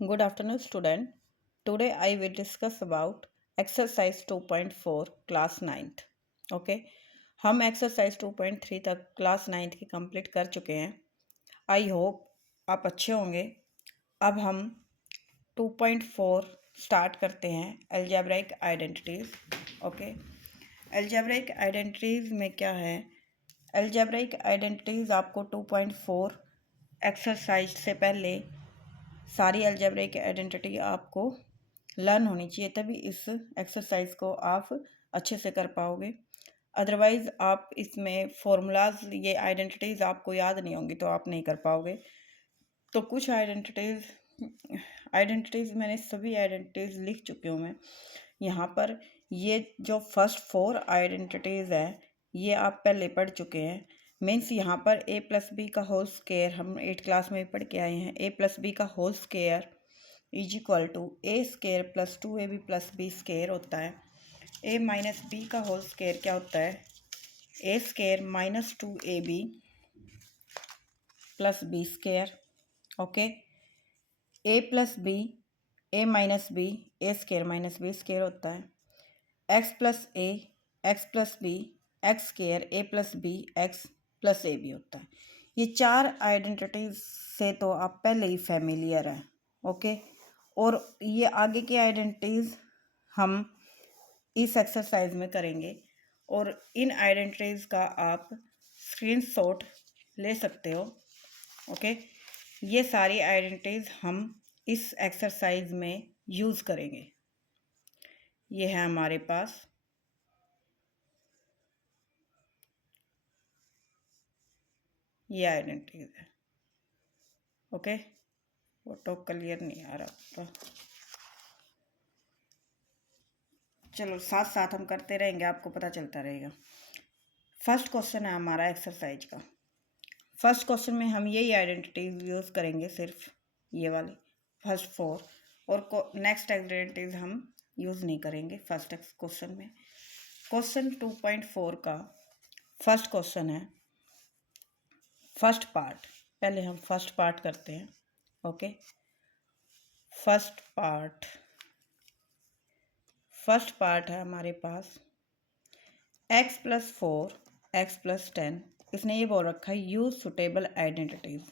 Good afternoon, student. Today I will discuss about exercise 2.4 class 9th. Okay, हम exercise 2.3 तक class 9th की complete कर चुके हैं. I hope आप अच्छे होंगे. अब हम 2.4 स्टार्ट करते हैं algebraic identities. Okay, algebraic identities में क्या है? algebraic identities आपको 2.4 एक्सरसाइज से पहले सारी अलजेब्रिक आइडेंटिटी आपको लर्न होनी चाहिए, तभी इस एक्सरसाइज को आप अच्छे से कर पाओगे. अदरवाइज़ आप इसमें फॉर्मूलाज ये आइडेंटिटीज़ आपको याद नहीं होंगी तो आप नहीं कर पाओगे. तो कुछ आइडेंटिटीज़ मैंने सभी आइडेंटिटीज़ लिख चुकी हूँ मैं यहाँ पर. ये जो फर्स्ट 4 आइडेंटिटीज़ है ये आप पहले पढ़ चुके हैं. मीन्स यहाँ पर a प्लस बी का होल स्क्वायर हम 8 क्लास में पढ़ के आए हैं. a प्लस बी का whole square is equal to A square plus 2ab plus B square होता है. a माइनस बी का होल स्क्वायर क्या होता है? A square minus 2ab plus B square. Okay, a plus B a minus B A square minus B square होता है. x plus A X plus b x square a plus b x plus a b होता है. ये 4 identities से तो आप पहले ही familiar हैं. ओके, और ये आगे की आइडेंटिटीज हम इस एक्सरसाइज में करेंगे और इन आइडेंटिटीज का आप स्क्रीनशॉट ले सकते हो. ओके, ये सारी आइडेंटिटीज हम इस एक्सरसाइज में यूज़ करेंगे. ये है हमारे पास ये आइडेंटिटीज है. ओके, फोटो क्लियर नहीं आ रहा आपका. चलो साथ साथ हम करते रहेंगे, आपको पता चलता रहेगा. फर्स्ट क्वेश्चन है हमारा एक्सरसाइज का. फर्स्ट क्वेश्चन में हम यही आइडेंटिटीज यूज़ करेंगे, सिर्फ ये वाली फर्स्ट 4, और नेक्स्ट आइडेंटिटीज हम यूज़ नहीं करेंगे फर्स्ट क्वेश्चन में. क्वेश्चन 2.4 का फर्स्ट क्वेश्चन है फर्स्ट पार्ट. पहले हम फर्स्ट पार्ट करते हैं. ओके, फर्स्ट पार्ट है हमारे पास x प्लस 4 एक्स प्लस 10. इसने ये बोल रखा है यूज सुटेबल आइडेंटिटीज.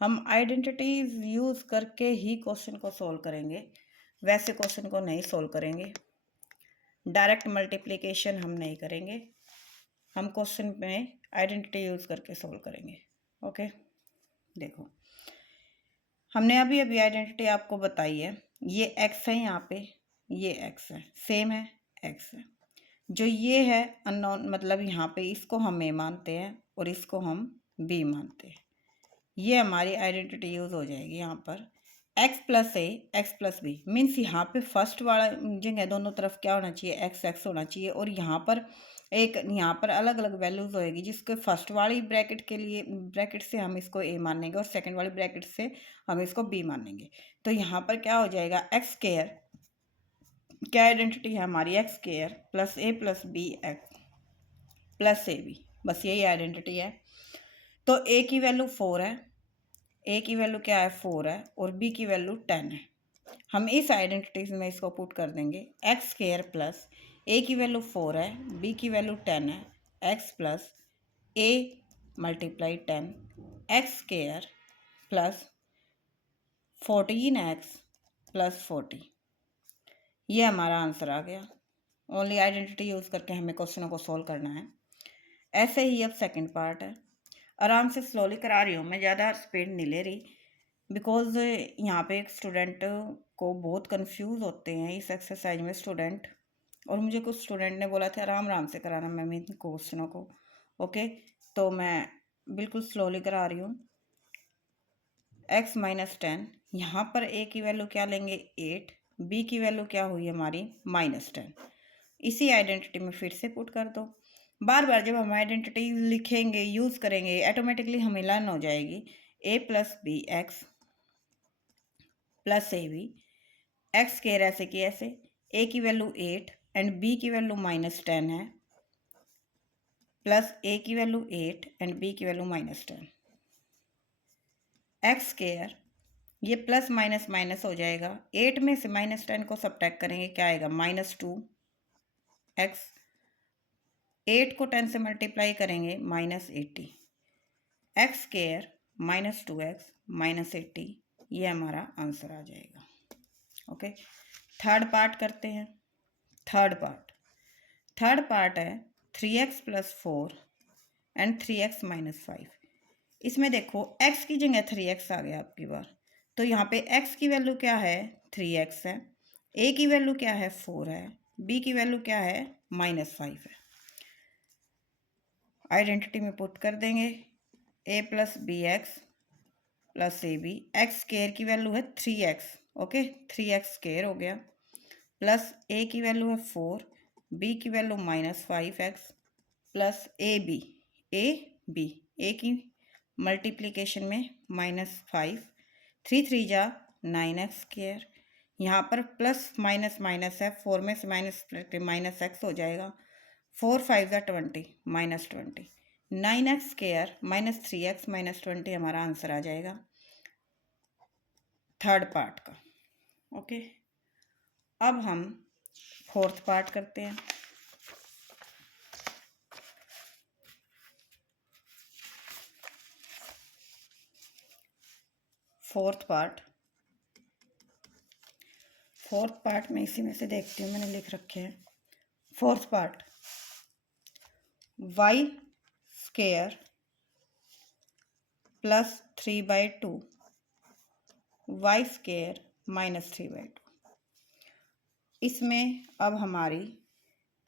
हम आइडेंटिटीज यूज़ करके ही क्वेश्चन को सोल्व करेंगे, वैसे क्वेश्चन को नहीं सोल्व करेंगे. डायरेक्ट मल्टीप्लिकेशन हम नहीं करेंगे, हम क्वेश्चन में आइडेंटिटी यूज़ करके सोल्व करेंगे. ओके, देखो हमने अभी अभी आइडेंटिटी आपको बताई है. ये x है, यहाँ पे ये x है, सेम है x है. जो ये है अननोन, मतलब यहाँ पे इसको हम a मानते हैं और इसको हम b मानते हैं. ये हमारी आइडेंटिटी यूज़ हो जाएगी यहाँ पर. x plus A X plus B means यहाँ पे फर्स्ट वाला जगह दोनों तरफ क्या होना चाहिए? x x होना चाहिए. और यहाँ पर अलग अलग वैल्यूज़ होएगी, जिसके फर्स्ट वाली ब्रैकेट से हम इसको a मानेंगे और सेकंड वाली ब्रैकेट से हम इसको b मानेंगे. तो यहाँ पर क्या हो जाएगा? एक्स स्क्वायर, क्या आइडेंटिटी है हमारी? X square plus a plus b x plus a b, बस यही आइडेंटिटी है. तो a की वैल्यू 4 है, a की वैल्यू क्या है? 4 है, और b की वैल्यू 10 है. हम इस आइडेंटिटीज में इसको पुट कर देंगे. एक्स स्क्वायर प्लस a की वैल्यू 4 है, b की वैल्यू 10 है, x plus a multiply 10 x square plus 14x plus 40. ये हमारा आंसर आ गया. ओनली आइडेंटिटी यूज़ करके हमें क्वेश्चनों को सोल्व करना है. ऐसे ही अब सेकंड पार्ट है. आराम से स्लोली करा रही हूँ मैं, ज़्यादा स्पीड नहीं ले रही, बिकॉज़ यहाँ पे एक स्टूडेंट को बहुत कंफ्यूज होते हैं इस एक्सरसाइज में स्टूडेंट. और मुझे कुछ स्टूडेंट ने बोला था आराम आराम से कराना मैम इन क्वेश्चनों को. ओके, तो मैं बिल्कुल स्लोली करा रही हूँ. x माइनस 10, यहाँ पर a की वैल्यू क्या लेंगे? 8. b की वैल्यू क्या हुई हमारी? माइनस 10. इसी आइडेंटिटी में फिर से पुट कर दो. बार बार जब हम आइडेंटिटी लिखेंगे, यूज़ करेंगे, ऑटोमेटिकली हमें लर्न हो जाएगी. a plus b x plus a b x square ऐसे की ऐसे. a की वैल्यू 8 एंड b की वैल्यू माइनस 10 है, प्लस a की वैल्यू 8 एंड b की वैल्यू माइनस 10. एक्स स्क्वायर ये प्लस माइनस माइनस हो जाएगा। 8 में से -10 को सब्ट्रैक्ट करेंगे, क्या आएगा? -2x। 8 को 10 से मल्टीप्लाई करेंगे, -80। एक्स स्क्वायर -2x -80, ये हमारा आंसर आ जाएगा। ओके, थर्ड पार्ट करते हैं। थर्ड पार्ट है 3x + 4 एंड 3x - 5। इसमें देखो x की जगह 3x आ गया आपकी बार, तो यहाँ पे x की वैल्यू क्या है? 3x है। a की वैल्यू क्या है? 4 है। b की वैल्यू क्या है? -5 है। आइडेंटिटी में पुट कर देंगे, a + bx + ab। X square की वैल्यू है 3x, ओके, 3x स्क्वायर हो गया, प्लस a की वैल्यू है 4, b की वैल्यू -5x प्लस a की मल्टीप्लिकेशन में -5, 3 3 जा 9x स्क्वायर। यहाँ पर प्लस माइनस माइनस है, 4 में से -x हो जाएगा, 4 5 जा 20 -20, 9x स्क्वायर -3x -20 हमारा आंसर आ जाएगा थर्ड पार्ट का। ओके, अब हम फोर्थ पार्ट करते हैं। फोर्थ पार्ट में इसी में से देखती हूँ, मैंने लिख रखे हैं। Fourth part, y square +3/2 y square -3/2। इसमें अब हमारी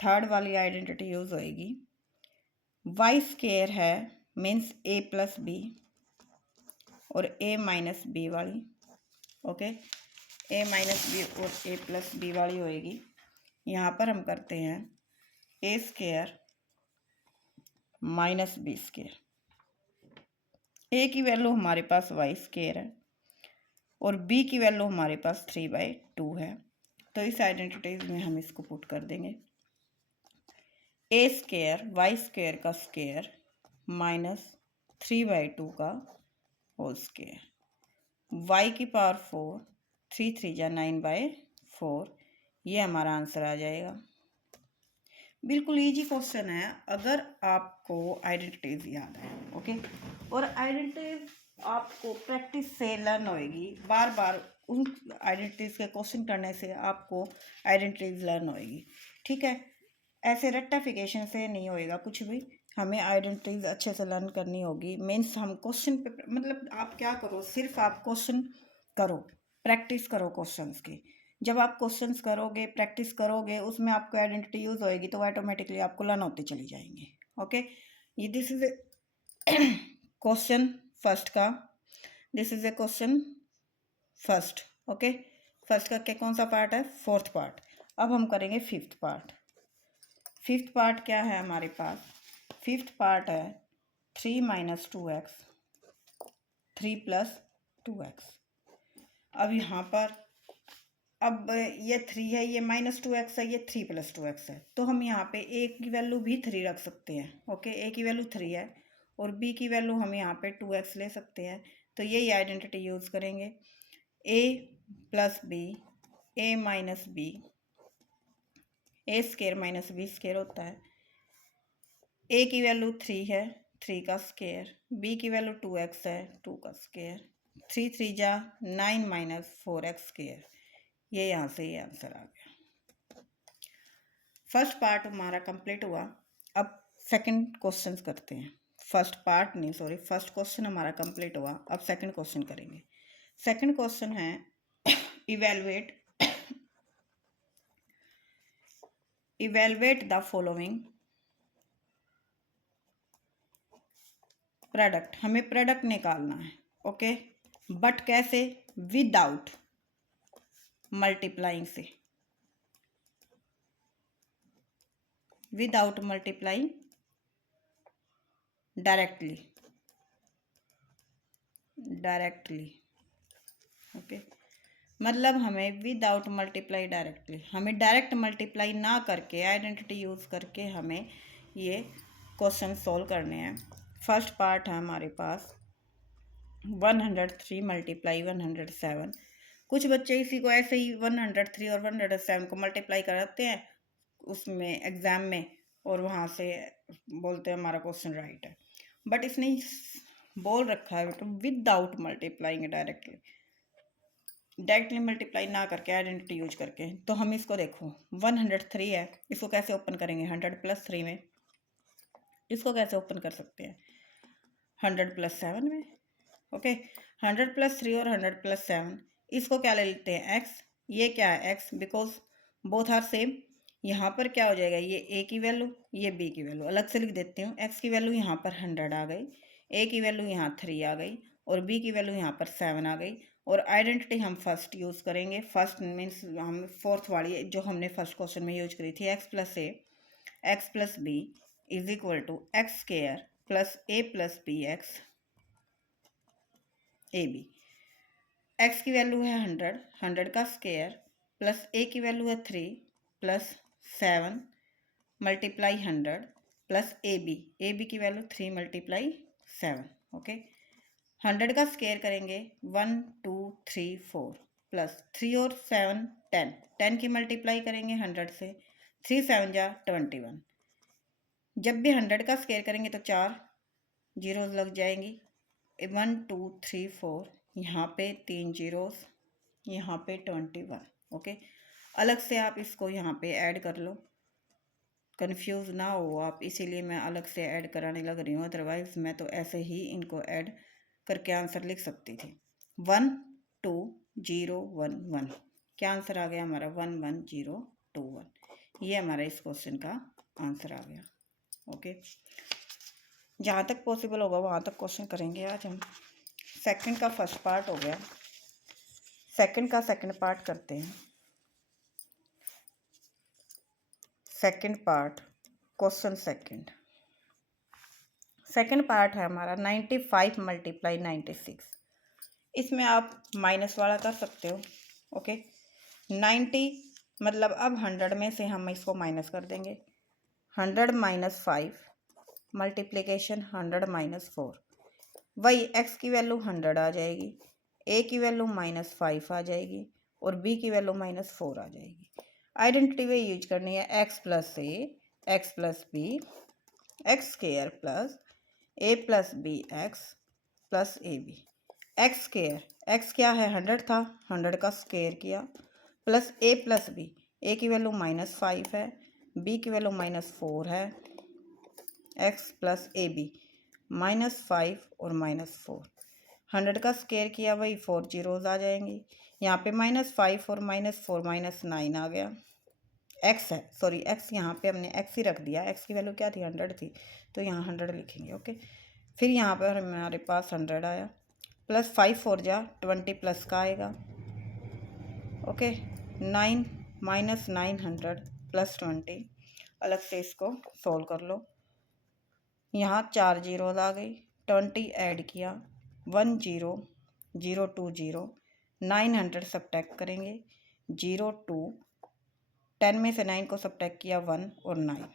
थर्ड वाली आइडेंटिटी यूज होएगी। y स्क्वायर है मीन्स a + b और a - b वाली, ओके, a - b और a + b वाली होएगी। यहाँ पर हम करते हैं a square -b square. a की वैल्यू हमारे पास y स्क्वायर है और b की वैल्यू हमारे पास 3/2 है, तो इस आइडेंटिटीज में हम इसको पुट कर देंगे। a स्क्वायर y स्क्वायर का स्क्वायर -3/2 का होल स्क्वायर, y की पावर 4, 3 3 जा 9/4, ये हमारा आंसर आ जाएगा। बिल्कुल इजी क्वेश्चन है अगर आपको आइडेंटिटीज याद है, ओके। और आइडेंटिटीज आपको प्रैक्टिस से लर्न होएगी, बार बार उन आइडेंटिटीज के क्वेश्चन करने से आपको आइडेंटिटीज लर्न होएगी, ठीक है। ऐसे रेक्टिफिकेशन से नहीं होएगा कुछ भी, हमें आइडेंटिटीज अच्छे से लर्न करनी होगी। मीन्स हम क्वेश्चन पे, मतलब आप क्या करो, सिर्फ आप क्वेश्चन करो, प्रैक्टिस करो क्वेश्चंस की। जब आप क्वेश्चंस करोगे, प्रैक्टिस करोगे, उसमें आपको आइडेंटिटी यूज होएगी, तो ऑटोमेटिकली आपको लर्न होते चली जाएंगे। ओके, ये दिस इज क्वेश्चन फर्स्ट का, this is a question first, okay. First का क्या कौन सा पार्ट है? Fourth part. अब हम करेंगे फिफ्थ पार्ट। फिफ्थ पार्ट क्या है हमारे पास? फिफ्थ पार्ट है 3 - 2x 3 + 2x। अब यहाँ पर अब ये 3 है, ये -2x है, ये 3 + 2x है, तो हम यहाँ पे a की वैल्यू भी 3 रख सकते हैं, ओके। a की वैल्यू 3 है और b की वैल्यू हम यहाँ पे 2x ले सकते हैं, तो यही आइडेंटिटी यूज़ करेंगे। a + b, a - b, a square -b square होता है। a की वैल्यू 3 है, 3 का स्क्वायर, b की वैल्यू 2x है, 2 का स्क्वायर, 3 3 जा 9 - 4x स्क्वायर, ये यहाँ से ये आंसर आ गया। फर्स्ट पार्ट हमारा कंप्लीट हुआ। अब सेकंड क्वेश्चन करते हैं। फर्स्ट पार्ट नहीं, सॉरी, फर्स्ट क्वेश्चन हमारा कंप्लीट हुआ, अब सेकंड क्वेश्चन करेंगे। सेकंड क्वेश्चन है इवेलुएट द फॉलोइंग प्रोडक्ट। हमें प्रोडक्ट निकालना है, ओके, बट कैसे? विदाउट मल्टीप्लाइंग से, विदाउट मल्टीप्लाइंग, डायरेक्टली, ओके। मतलब हमें विदाउट मल्टीप्लाई डायरेक्टली, हमें डायरेक्ट मल्टीप्लाई ना करके आइडेंटिटी यूज़ करके हमें ये क्वेश्चन सॉल्व करने हैं। फर्स्ट पार्ट है हमारे पास 103 मल्टीप्लाई 107। कुछ बच्चे इसी को ऐसे ही 103 और 107 को मल्टीप्लाई कराते हैं उसमें एग्ज़ाम में, और वहाँ से बोलते हैं हमारा क्वेश्चन राइट है। बट इसने बोल रखा है तो विदाउट मल्टीप्लाइंग डायरेक्टली मल्टीप्लाई ना करके आइडेंटिटी यूज करके। तो हम इसको देखो 103 है, इसको कैसे ओपन करेंगे 100 + 3 में। इसको कैसे ओपन कर सकते हैं 100 + 7 में। ओके 100 + 3 और 100 + 7, इसको क्या ले लेते हैं x। ये क्या है x, because both are same. यहाँ पर क्या हो जाएगा, ये a की वैल्यू ये b की वैल्यू। अलग से लिख देती हूँ, x की वैल्यू यहाँ पर 100 आ गई, a की वैल्यू यहाँ 3 आ गई और b की वैल्यू यहाँ पर 7 आ गई। और आइडेंटिटी हम फर्स्ट यूज़ करेंगे। फर्स्ट मीन्स हम फोर्थ वाली जो हमने फर्स्ट क्वेश्चन में यूज करी थी, x + a x + b is equal to x² + a + bx AB। x की वैल्यू है 100, 100 का स्क्वायर प्लस a की वैल्यू है 3 प्लस 7 मल्टीप्लाई 100 प्लस AB की वैल्यू 3 मल्टीप्लाई 7। ओके 100 का स्क्वायर करेंगे 1 2 3 4 प्लस 3 और 7 10, 10 की मल्टीप्लाई करेंगे 100 से, 3 7 जा 21। जब भी 100 का स्क्वायर करेंगे तो 4 जीरोज लग जाएंगी, 1 2 3 4, यहाँ पे 3 जीरोस, यहाँ पे 21। ओके अलग से आप इसको यहाँ पे ऐड कर लो, कंफ्यूज ना हो आप, इसीलिए मैं अलग से ऐड कराने लग रही हूँ। अदरवाइज मैं तो ऐसे ही इनको ऐड करके आंसर लिख सकती थी। 1 2 0 1 1, क्या आंसर आ गया हमारा 1 1 0 2 1। ये हमारा इस क्वेश्चन का आंसर आ गया। ओके जहाँ तक पॉसिबल होगा वहाँ तक क्वेश्चन करेंगे आज हम। सेकंड का फर्स्ट पार्ट हो गया, सेकंड का सेकंड पार्ट करते हैं। Second part question second part है हमारा 95 मल्टीप्लाई 96। इसमें आप माइनस वाला कर सकते हो। ओके 90 मतलब अब 100 में से हम इसको माइनस कर देंगे। 100 - 5 मल्टीप्लिकेशन 100 - 4, वही x की वैल्यू 100 आ जाएगी, a की वैल्यू -5 आ जाएगी और b की वैल्यू -4 आ जाएगी। आइडेंटिटी वे यूज करनी है x + a x + b x² + a + bx + ab। x² x क्या है 100 था, 100 का स्क्वायर किया प्लस a + b, a की वैल्यू -5 है, b की वैल्यू -4 है, x + ab -5 और -4। 100 का स्क्वायर किया वही 4 जीरोज आ जाएंगी, यहाँ पे -5 और -4 -9 आ गया। x है, सॉरी x यहाँ पे हमने x ही रख दिया, x की वैल्यू क्या थी 100 थी तो यहाँ 100 लिखेंगे। ओके फिर यहाँ पर हमारे पास 100 आया प्लस 5 4 जा 20 प्लस का आएगा। ओके 9 -900 + 20, अलग से इसको सोल्व कर लो। यहाँ 4 जीरोज आ गई, 20 ऐड किया 1 0 0 2 0, 900 सब्ट्रैक्ट करेंगे 0 2, 10 में से 9 को सब्ट्रैक्ट किया 1 और 9,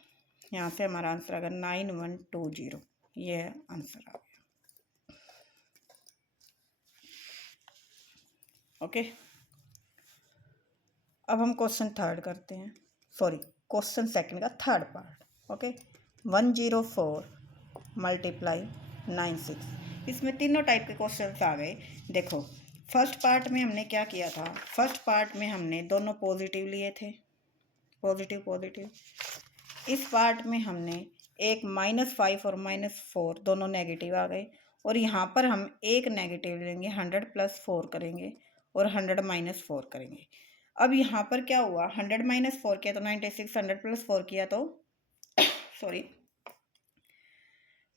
यहाँ से हमारा आंसर आ गया 9120। ये आंसर आ गया। ओके अब हम क्वेश्चन थर्ड करते हैं, सॉरी क्वेश्चन सेकंड का थर्ड पार्ट। Okay 104 multiply 96। इसमें तीनों टाइप के क्वेश्चंस आ गए। देखो फर्स्ट पार्ट में हमने क्या किया था, फर्स्ट पार्ट में हमने दोनों पॉजिटिव लिए थे, पॉजिटिव पॉजिटिव। इस पार्ट में हमने एक -5 और -4 दोनों नेगेटिव आ गए, और यहाँ पर हम एक नेगेटिव लेंगे 100 + 4 करेंगे और 100 - 4 करेंगे। अब यहाँ पर क्या हुआ 100 - 4 किया तो 96, 100 + 4 किया तो सॉरी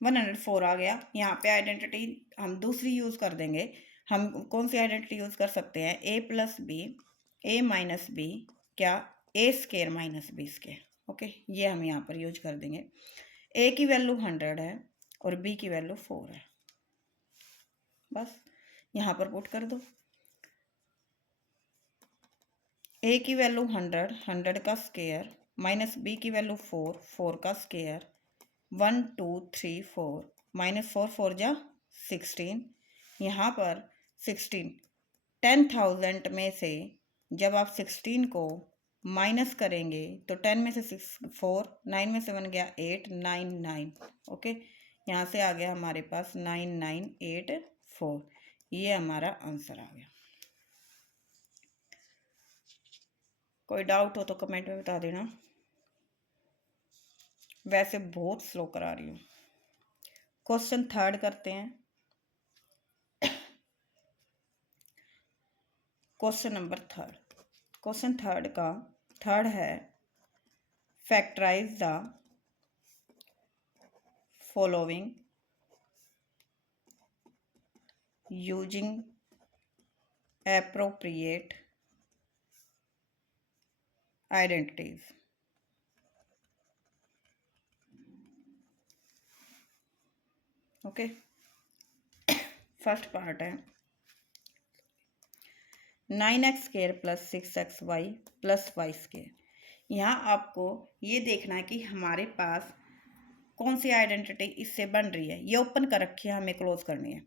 104 आ गया। यहाँ पे आइडेंटिटी हम दूसरी यूज़ कर देंगे। हम कौन सी आइडेंटिटी यूज़ कर सकते हैं, a + b a - b क्या a² - b²। ओके ये हम यहाँ पर यूज कर देंगे। a की वैल्यू 100 है और b की वैल्यू 4 है, बस यहाँ पर पुट कर दो। a की वैल्यू 100, 100 का स्क्वायर माइनस b की वैल्यू 4, 4 का स्क्वायर 1 2 3 4 -4 4 जा 16, यहाँ पर 16, 10,000 में से जब आप 16 को माइनस करेंगे तो 10 में से 6 4, 9 में से 1 गया 8, 9 9। ओके, यहाँ से आ गया हमारे पास 9984। ये हमारा आंसर आ गया। कोई डाउट हो तो कमेंट में बता देना। वैसे बहुत स्लो करा रही हूँ। क्वेश्चन थर्ड करते हैं। Question number third. Question third है, factorise the following using appropriate identities. Okay, first part है 9x² + 6xy + y²। यहाँ आपको ये देखना है कि हमारे पास कौन सी आइडेंटिटी इससे बन रही है। ये ओपन कर रखी है, हमें क्लोज करनी है।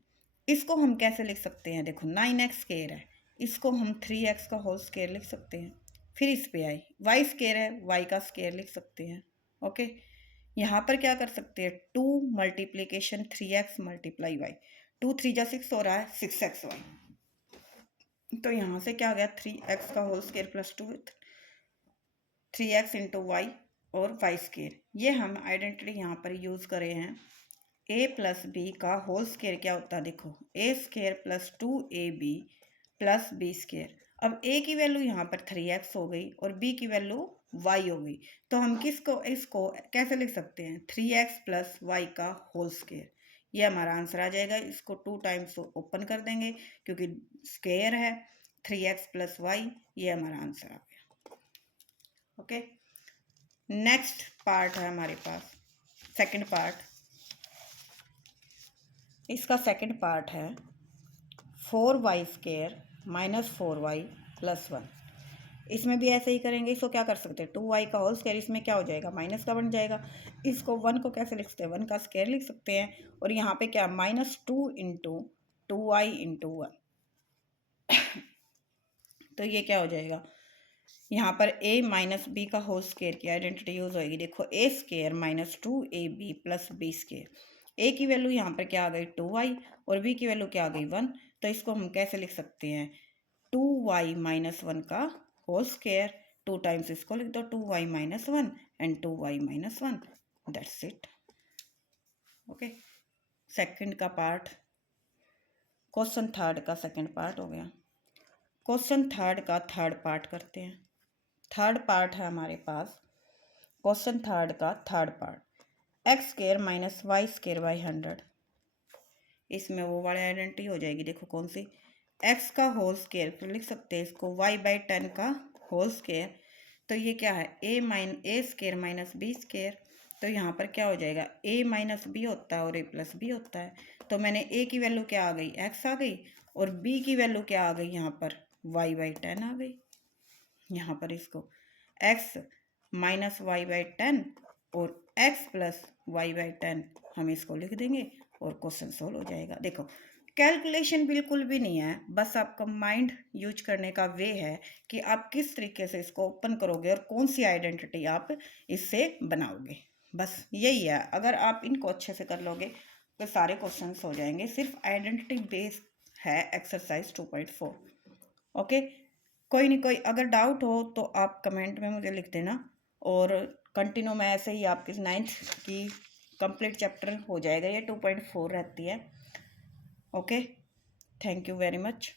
इसको हम कैसे लिख सकते हैं? देखो 9x² है, इसको हम 3x का होल स्क्वायर लिख सकते हैं। फिर इस पे आई y² है, y का स्क्वायर लिख सकते हैं। ओके, यहाँ पर क्या कर सकते हैं? 2 मल्टीप्लीकेशन 3x मल्टीप्लाई y, 2 3 जा 6 हो रहा है 6xy। तो यहाँ से क्या आ गया? 3x का whole square plus 2 3x into y और y²। ये हम आइडेंटिटी यहाँ पर यूज़ करे हैं। a + b का होल स्क्वायर क्या होता है? देखो a² + 2ab + b²। अब a की वैल्यू यहाँ पर 3x हो गई और b की वैल्यू y हो गई। तो हम इसको कैसे लिख सकते हैं? 3x + y का होल स्क्वायर। ये हमारा आंसर आ जाएगा। इसको 2 टाइम्स ओपन कर देंगे क्योंकि स्क्वायर है। 3x + y, ये हमारा आंसर आ गया। ओके, नेक्स्ट पार्ट है हमारे पास सेकंड पार्ट। इसका सेकंड पार्ट है 4y² - 4y + 1। इसमें भी ऐसे ही करेंगे। इसको क्या कर सकते हैं? 2y का होल स्क्वायर, इसमें क्या हो जाएगा? माइनस का बन जाएगा। इसको 1 को कैसे लिख सकते हैं? 1 का स्क्वायर लिख सकते हैं। और यहाँ पे क्या? -2 × 2y × 1। तो ये क्या हो जाएगा? यहाँ पर a - b का होल स्क्वायर की आइडेंटिटी यूज होगी। देखो a² - 2ab + b²। a की वैल्यू यहाँ पर क्या आ गई? 2y और b की वैल्यू क्या आ गई? 1। तो इसको हम कैसे लिख सकते हैं? 2y - 1 का होल स्क्वायर। 2 टाइम्स इसको लिख दो 2y - 1 and 2y - 1। That's it. Okay, second का पार्ट, क्वेश्चन थर्ड का सेकंड पार्ट हो गया। क्वेश्चन थर्ड का थर्ड पार्ट करते हैं। थर्ड पार्ट है हमारे पास क्वेश्चन थर्ड का थर्ड पार्ट, x² - y²/100। इसमें वो वाली आइडेंटिटी हो जाएगी। देखो कौन सी? x का होल स्क्वायर, फिर लिख सकते हैं इसको y/10 का होल स्क्वायर। तो ये क्या है? a² - b²। तो यहाँ पर क्या हो जाएगा? a - b होता है और a + b होता है। तो मैंने a की वैल्यू क्या आ गई? x आ गई और b की वैल्यू क्या आ गई? यहाँ पर y/10 आ गई। यहाँ पर इसको x - y/10 और x + y/10 हम इसको लिख देंगे और क्वेश्चन सोल्व हो जाएगा। देखो कैलकुलेशन बिल्कुल भी नहीं है, बस आपका माइंड यूज करने का वे है कि आप किस तरीके से इसको ओपन करोगे और कौन सी आइडेंटिटी आप इससे बनाओगे। बस यही है। अगर आप इनको अच्छे से कर लोगे तो सारे क्वेश्चन हो जाएंगे। सिर्फ आइडेंटिटी बेस्ड है एक्सरसाइज 2.4। ओके, कोई नहीं, कोई अगर डाउट हो तो आप कमेंट में मुझे लिख देना और कंटिन्यू मैं ऐसे ही आपकी 9th की कंप्लीट चैप्टर हो जाएगा। ये 2.4 रहती है। Okay, thank you very much.